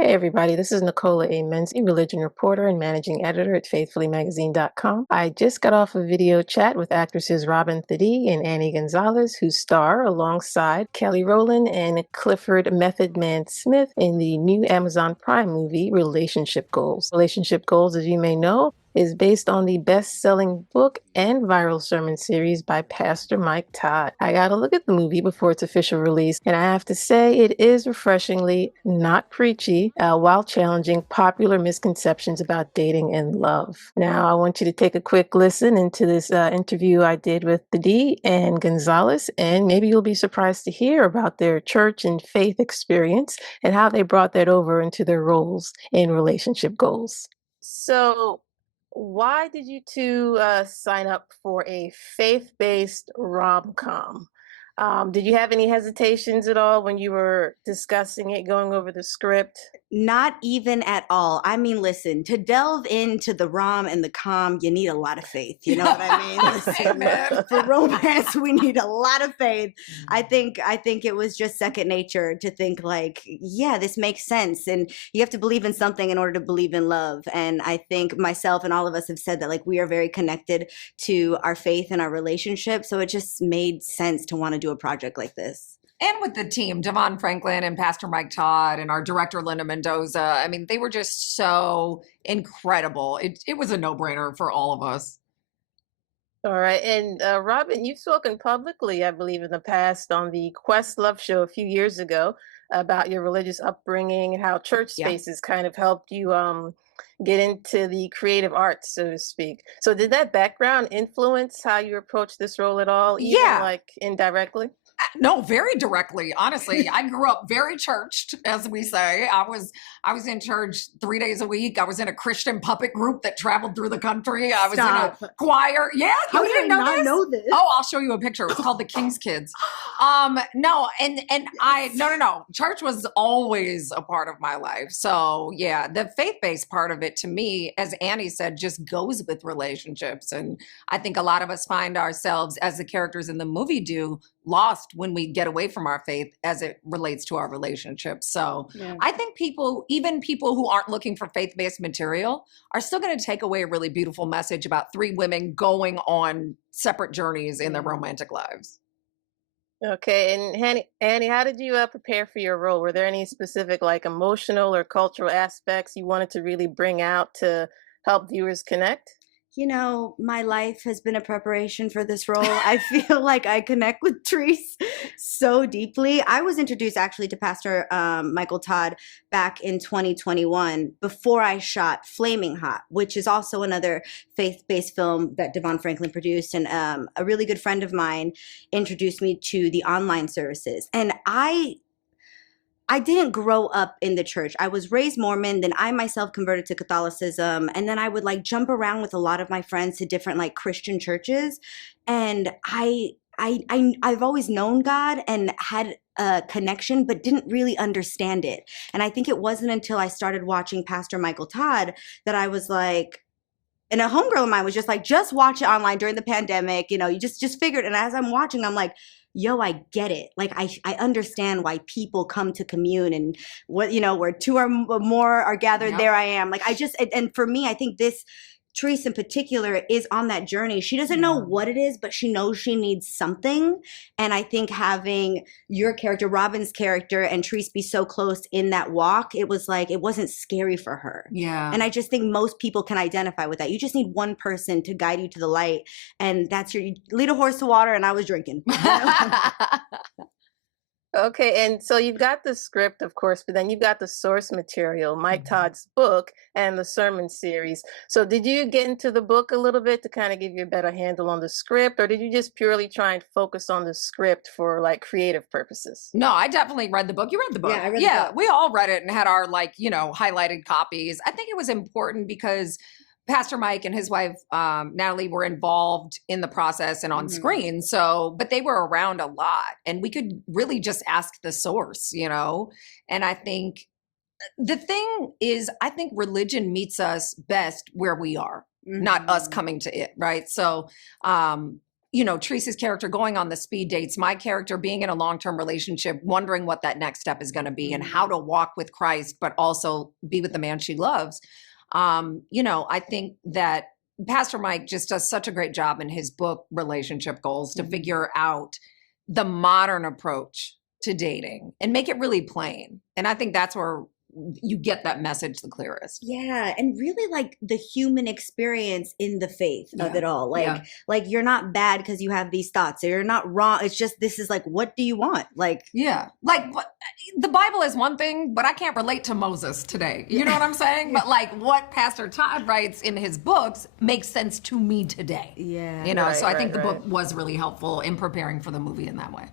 Hey everybody, this is Nicola A, Menzie, religion reporter and managing editor at faithfullymagazine.com. I just got off a video chat with actresses Thede and Annie Gonzalez, who star alongside Kelly Rowland and Clifford Method Man Smith in the new Amazon Prime movie, Relationship Goals. Relationship Goals, as you may know, is based on the best-selling book and viral sermon series by Pastor Mike Todd. I got to look at the movie before its official release, and I have to say it is refreshingly not preachy while challenging popular misconceptions about dating and love. Now, I want you to take a quick listen into this interview I did with Thede and Gonzalez, and maybe you'll be surprised to hear about their church and faith experience and how they brought that over into their roles in Relationship Goals. So, why did you two sign up for a faith-based rom-com? Did you have any hesitations at all when you were discussing it, going over the script? Not even at all. I mean, listen, to delve into the rom and the com, you need a lot of faith. You know what I mean? Listen, for romance, we need a lot of faith. I think it was just second nature to think like, yeah, this makes sense. And you have to believe in something in order to believe in love. And I think myself and all of us have said that like we are very connected to our faith and our relationship. So it just made sense to want to do a project like this. And with the team, Devon Franklin and Pastor Mike Todd and our director, Linda Mendoza, I mean, they were just so incredible. It was a no-brainer for all of us. All right. And Robin, you've spoken publicly, I believe, in the past on the Questlove show a few years ago about your religious upbringing and how church Yeah. spaces kind of helped you get into the creative arts, so to speak. So did that background influence how you approach this role at all, even Yeah. like indirectly? No, very directly. Honestly, I grew up very churched, as we say. I was in church 3 days a week. I was in a Christian puppet group that traveled through the country. I was in a choir. Yeah, How did I not know this? Oh, I'll show you a picture. It's called the King's Kids. No, no. Church was always a part of my life. So yeah, the faith-based part of it to me, as Annie said, just goes with relationships. And I think a lot of us find ourselves, as the characters in the movie do, lost when we get away from our faith as it relates to our relationships. So yeah. I think even people who aren't looking for faith-based material are still going to take away a really beautiful message about three women going on separate journeys in their romantic lives. Okay, and Annie, how did you prepare for your role? Were there any specific like emotional or cultural aspects you wanted to really bring out to help viewers connect? You know, my life has been a preparation for this role. I feel like I connect with Therese so deeply. I was introduced actually to Pastor Michael Todd back in 2021 before I shot Flaming Hot, which is also another faith-based film that Devon Franklin produced. And a really good friend of mine introduced me to the online services. And I didn't grow up in the church. I was raised Mormon, then I myself converted to Catholicism, and then I would like jump around with a lot of my friends to different like Christian churches. And I've always known God and had a connection, but didn't really understand it. And I think it wasn't until I started watching Pastor Michael Todd that I was like, and a homegirl of mine was just like, just watch it online during the pandemic. You know, you just figured. And as I'm watching, I'm like, yo, I get it. Like, I understand why people come to commune and what, you know, where two or more are gathered, there I am. Like, and for me, I think this, Therese in particular, is on that journey. She doesn't know what it is, but she knows she needs something. And I think having your character, Robin's character, and Therese be so close in that walk, it was like, it wasn't scary for her. Yeah. And I just think most people can identify with that. You just need one person to guide you to the light. And that's you lead a horse to water, and I was drinking. You know? Okay, and so you've got the script, of course, but then you've got the source material, Mike Todd's book and the sermon series. So did you get into the book a little bit to kind of give you a better handle on the script, or did you just purely try and focus on the script for like creative purposes? No, I definitely read the book. You read the book. Yeah, I read the book. We all read it and had our like, highlighted copies. I think it was important because Pastor Mike and his wife, Natalie, were involved in the process and on screen. So, but they were around a lot and we could really just ask the source, and I think the thing is, I think religion meets us best where we are, not us coming to it. Right. So, you know, Teresa's character going on the speed dates, my character being in a long-term relationship, wondering what that next step is going to be and how to walk with Christ, but also be with the man she loves. You know, I think that Pastor Mike just does such a great job in his book, Relationship Goals, to figure out the modern approach to dating and make it really plain. And I think that's where you get that message the clearest. Yeah, and really like the human experience in the faith of it all. Like you're not bad because you have these thoughts, or you're not wrong. It's just, this is like, what do you want? Like, like the Bible is one thing, but I can't relate to Moses today. You know what I'm saying? But like what Pastor Todd writes in his books makes sense to me today. Yeah. You know, so I think the book was really helpful in preparing for the movie in that way.